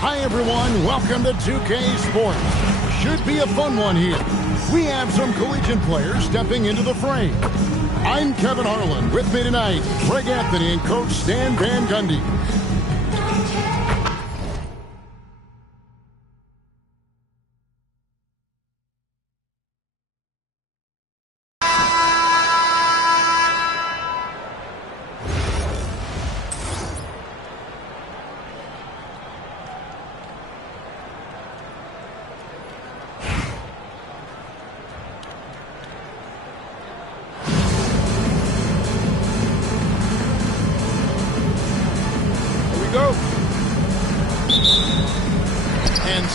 Hi, everyone. Welcome to 2K Sports. Should be a fun one here. We have some collegiate players stepping into the fray. I'm Kevin Harlan. With me tonight, Greg Anthony and Coach Stan Van Gundy.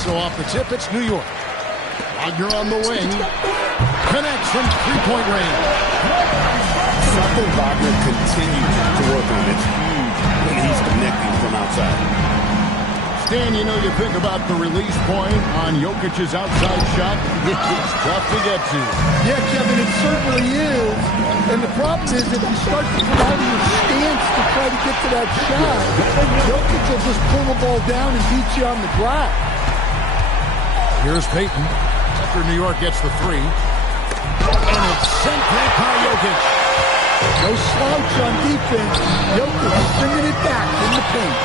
So off the tip, it's New York. Wagner on the wing. Connects from three-point range. Something Wagner continues to work on. It's huge when he's connecting from outside. Stan, you know, you think about the release point on Jokic's outside shot. It's tough to get to. Yeah, Kevin, it certainly is. And the problem is if you start to come out of your stance to try to get to that shot, Jokic will just pull the ball down and beat you on the glass. Here's Payton after New York gets the three. And it's sent back by Jokic. No slouch on defense. Jokic bringing it back in the paint.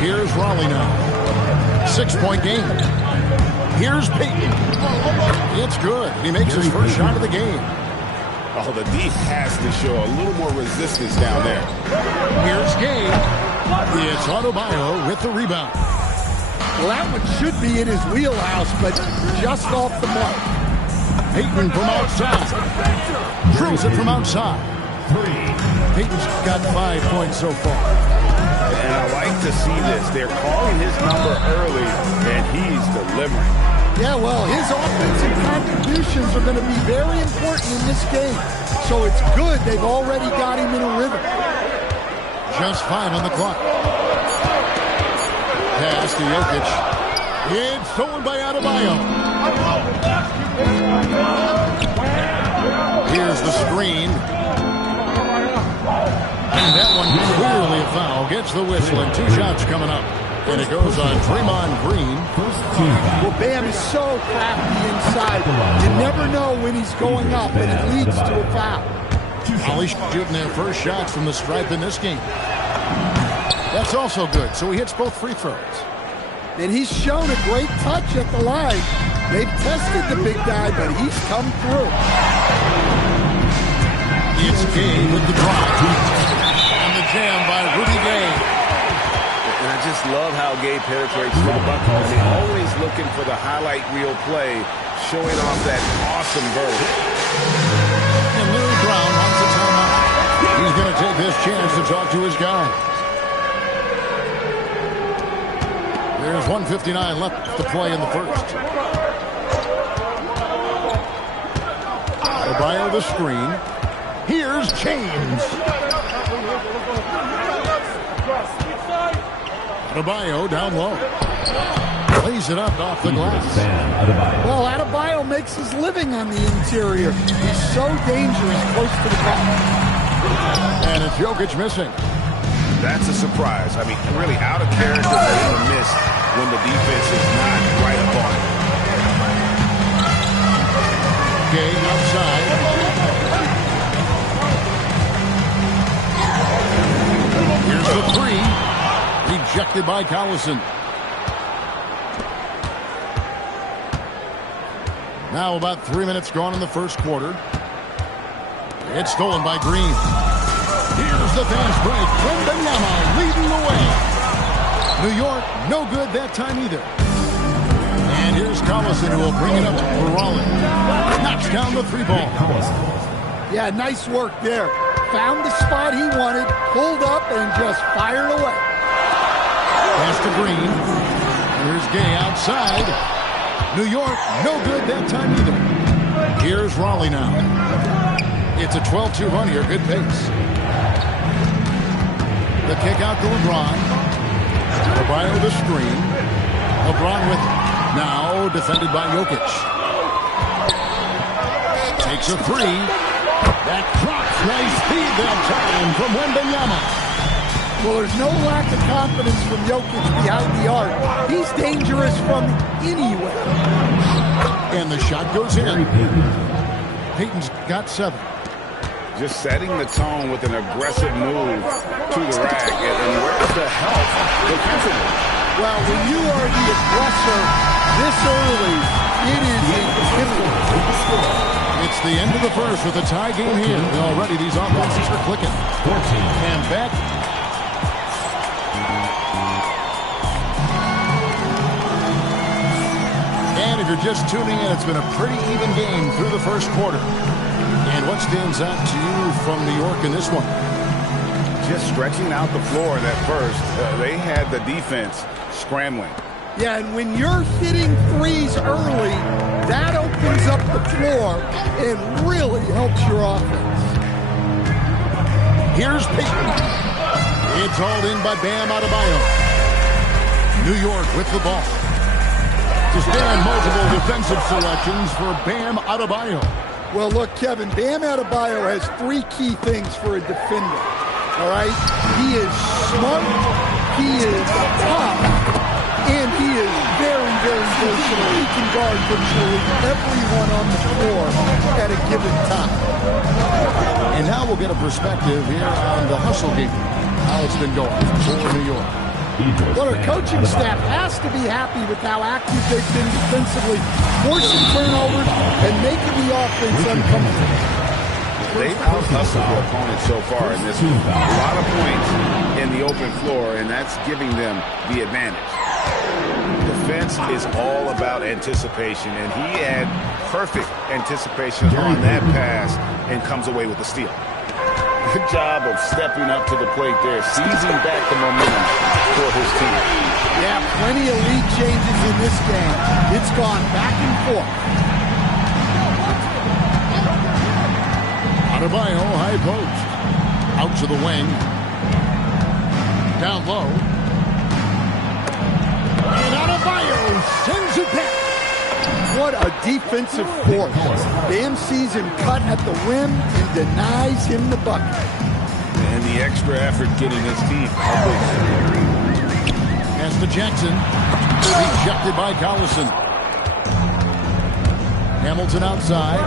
Here's Raleigh now. 6-point game. Here's Payton. It's good. He makes his first shot of the game. Oh, the D has to show a little more resistance down there. Here's Gay. It's Adebayo with the rebound. Well, that one should be in his wheelhouse, but just off the mark. Payton from outside. Drills it from outside. Payton's got 5 points so far. And I like to see this. They're calling his number early, and he's delivering. Yeah, well, his offensive contributions are going to be very important in this game. So it's good they've already got him in a rhythm. Just 5 on the clock. Pass to Jokic. It's stolen by Adebayo. Here's the screen. And that one clearly a foul. Gets the whistle and 2 shots coming up. And it goes on Draymond Green. Well, Bam is so crafty inside. You never know when he's going up, and it leads to a foul. Holly shooting their first shots from the stripe in this game. That's also good, so he hits both free throws. And he's shown a great touch at the line. They've tested the big guy, but he's come through. It's Gay with the drive. And the jam by Rudy Gay. And I just love how Gay penetrates the bucket. I mean, always looking for the highlight reel play, showing off that awesome verse. And Larry Brown wants a timeout. He's going to take this chance to talk to his guys. There's 1:59 left to play in the first. Adebayo the screen. Here's James. Adebayo down low. Plays it up off the glass. Well, Adebayo makes his living on the interior. He's so dangerous close to the ball. And it's Jokic missing. That's a surprise. I mean, really out of character for him to miss when the defense is not right up on it. Gay outside. Here's the three. Rejected by Collison. Now about 3 minutes gone in the first quarter. It's stolen by Green. Here's the fast break. Wembanyama leading the way. New York, no good that time either. And here's Collison who will bring it up for Raleigh. Knocks down the 3-ball. Yeah, nice work there. Found the spot he wanted, pulled up, and just fired away. Pass to Green. Here's Gay outside. New York, no good that time either. Here's Raleigh now. It's a 12-2 run here, good pace. The kick out to LeBron. Adebayo the screen. LeBron with it. Now defended by Jokic. Takes a three. That drops. Nice speed that time from Wembanyama. Well, there's no lack of confidence from Jokic behind the arc. He's dangerous from anywhere. And the shot goes in. Payton's got 7. Just setting the tone with an aggressive move to the rack. And where's the help defensively? Well, when you are the aggressor this early, it is intimidable. It's the end of the first with a tie game here. And already these offenses are clicking. And back. And if you're just tuning in, it's been a pretty even game through the first quarter. And what stands out to you from New York in this one? Just stretching out the floor that first. They had the defense scrambling. Yeah, and when you're hitting threes early, that opens up the floor and really helps your offense. Here's Payton. It's hauled in by Bam Adebayo. New York with the ball. To stand multiple defensive selections for Bam Adebayo. Well, look, Kevin, Bam Adebayo has 3 key things for a defender. All right? He is smart, he is tough, and he is very, very versatile. He can guard virtually everyone on the floor at a given time. And now we'll get a perspective here on the hustle game. How it's been going for New York. Well, our coaching staff has to be happy with how active they've been defensively, forcing turnovers and making the offense uncomfortable. They've out-hustled their opponents so far in this game. A lot of points in the open floor, and that's giving them the advantage. Defense is all about anticipation, and he had perfect anticipation on that pass and comes away with the steal. Good job of stepping up to the plate there, seizing back the momentum for his team. Yeah, plenty of lead changes in this game. It's gone back and forth. Adebayo, high post. Out to the wing. Down low. And Adebayo sends it back. What a defensive force. Bam sees him cut at the rim and denies him the bucket. And the extra effort getting his team. Pass to Jackson. Rejected by Collison. Hamilton outside.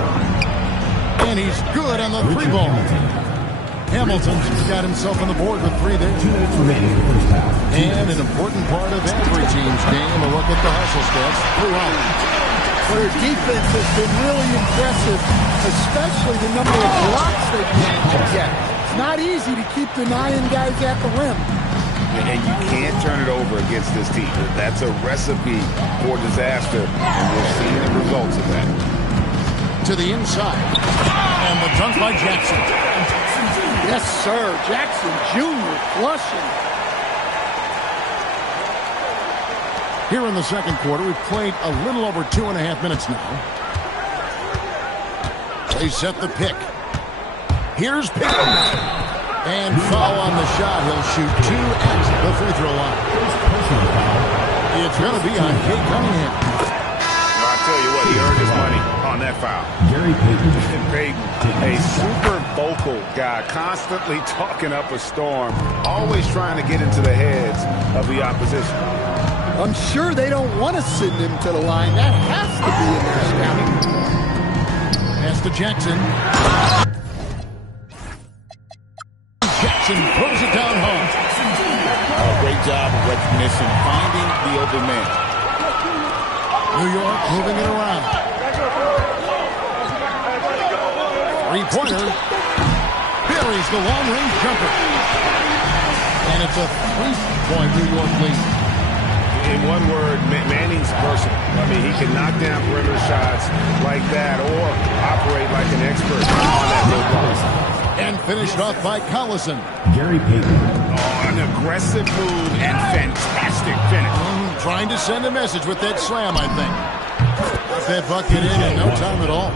And he's good on the 3 ball. Hamilton's got himself on the board with 3 there. And an important part of every team's game, a look at the hustle stats throughout. Their defense has been really impressive, especially the number of blocks they've managed to get. It's not easy to keep denying guys at the rim. And you can't turn it over against this team. That's a recipe for disaster, and we're seeing the results of that. To the inside. And the dunk by Jackson. Yes, sir. Jackson Jr. flushing. Here in the second quarter, we've played a little over 2.5 minutes now. They set the pick. Here's Payton. And foul on the shot. He'll shoot 2 at the free throw line. It's going to be on Kate Cunningham. I'll tell you what, he earned his money on that foul. Gary Payton. Payton, a super vocal guy, constantly talking up a storm, always trying to get into the heads of the opposition. I'm sure they don't want to send him to the line. That has to be in their scouting. Pass to Jackson. Jackson throws it down home. Great job of recognition, finding the open man. New York moving it around. 3-pointer. Buries the long-range jumper. And it's a 3-point New York lead. In one word, Manning's versatile. I mean, he can knock down perimeter shots like that or operate like an expert on that low post. And finished off by Collison. Gary Payton. Oh, an aggressive move and fantastic finish. Trying to send a message with that slam, I think. Got that bucket in no time at all.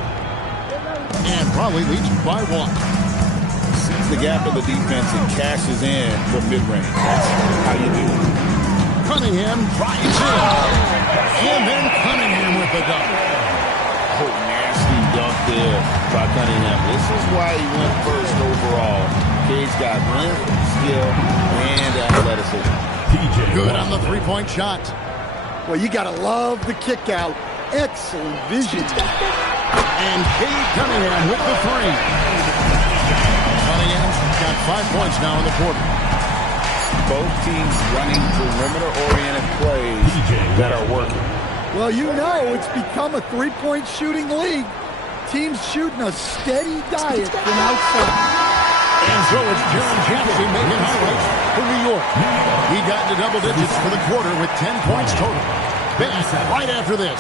And probably leads by 1. Sees the gap of the defense and cashes in from mid-range. That's how you do it. Cunningham drives in. And then Cunningham with the dunk. Oh, nasty dunk there by Cunningham. This is why he went first overall. Kid's got length, skill and athleticism. Good on the three-point shot. Well, you got to love the kick out. Excellent vision. And Cade Cunningham with the three. Cunningham's got 5 points now in the quarter. Both teams running perimeter-oriented plays that are working. Well, you know it's become a three-point shooting league. Teams shooting a steady diet from outside. And so it's Jaron Jackson making highlights for New York. He got into double digits for the quarter with 10 points total. Back right after this.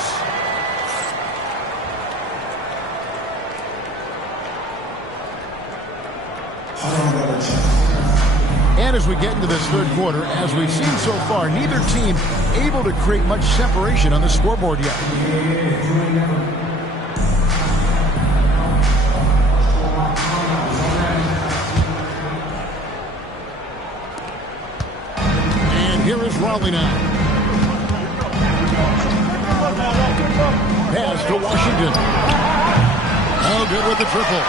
And as we get into this third quarter, as we've seen so far, neither team able to create much separation on the scoreboard yet. And here is Raleigh now. Pass to Washington. Oh, good with the triple.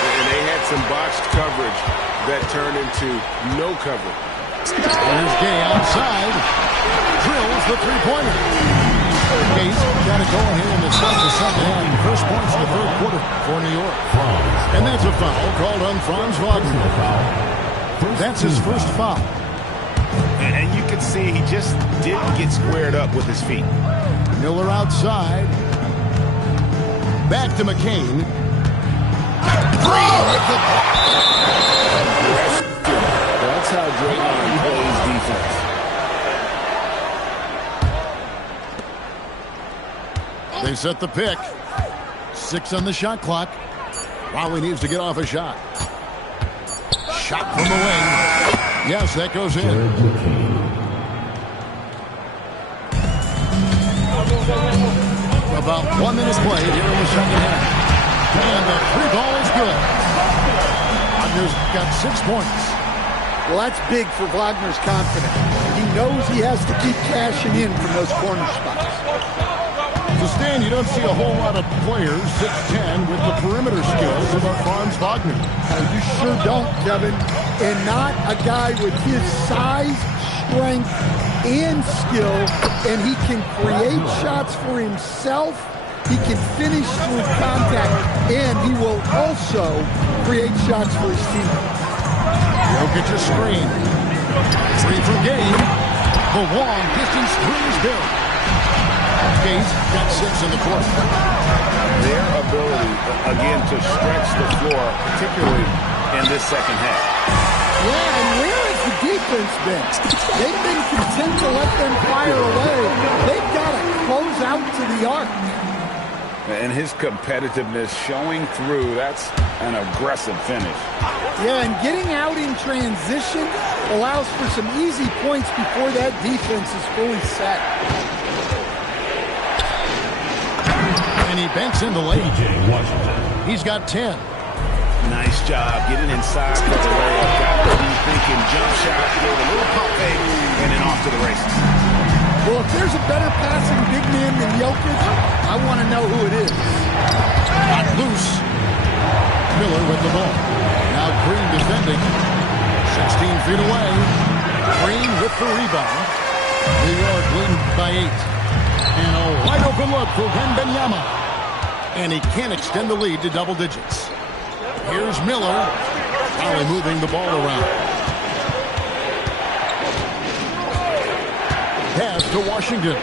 And they had some botched coverage that turned into no coverage. There's Gay outside. Drills the three-pointer. Gay's got it going here in the second half. First points in the third quarter for New York. And that's a foul called on Franz Wagner. That's his first foul. And you can see he just didn't get squared up with his feet. Miller outside. Back to McCain. That's how Draymond plays defense. They set the pick. 6 on the shot clock. Raleigh needs to get off a shot. Shot from the wing. Yes, that goes in. About 1 minute play here in the second half. And the free ball is good. Wagner's got 6 points. Well, that's big for Wagner's confidence. He knows he has to keep cashing in from those corner spots. To stand, you don't see a whole lot of players, 6'10", with the perimeter skills of Franz Wagner. You sure don't, Kevin. And not a guy with his size, strength, and skill. And he can create shots for himself. He can finish through contact. And he will also create shots for his teammates. Jokic a screen. 3 from Gay. The long distance three is good. Gay's got 6 in the quarter. Their ability, again, to stretch the floor, particularly in this second half. Yeah, and where has the defense been? They've been content to let them fire away. They've got to close out to the arc. And his competitiveness showing through. That's an aggressive finish. Yeah, and getting out in transition allows for some easy points before that defense is fully set. And he banks in the lane. He's got 10. Nice job getting inside for the layup. Got to be thinking jump shot, gave a little pump fake, and then off to the races. Well, if there's a better passing big man than Jokic, I want to know who it is. Not loose. Miller with the ball. Now Green defending. 16 feet away. Green with the rebound. New York leading by 8. And a wide open look for Wembanyama. And he can't extend the lead to double digits. Here's Miller. Finally moving the ball around. Pass to Washington.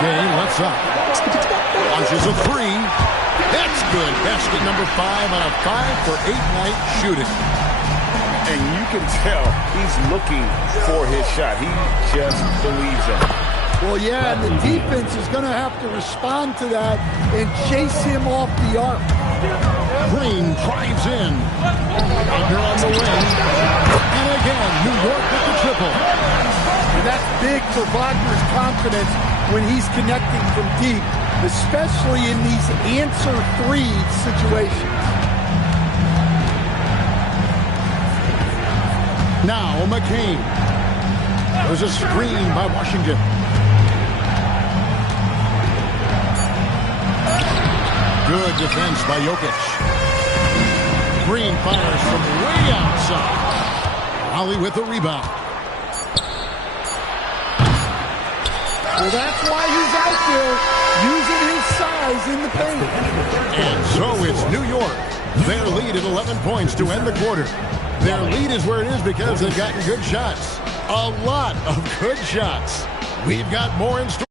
Gay lets up. Launches a 3. That's good. Basket number 5 on a 5-for-8 night shooting. And you can tell he's looking for his shot. He just believes in it. Well, yeah, and the defense is going to have to respond to that and chase him off the arc. Green drives in. Under on the wing. And again, New York with the triple. And that's big for Wagner's confidence when he's connecting from deep, especially in these answer 3 situations. Now McCain. There's a screen by Washington. Good defense by Jokic. Green fires from way outside. Ollie with the rebound. Well, that's why he's out there using his size in the paint. And so it's New York. Their lead at 11 points to end the quarter. Their lead is where it is because they've gotten good shots. A lot of good shots. We've got more in store.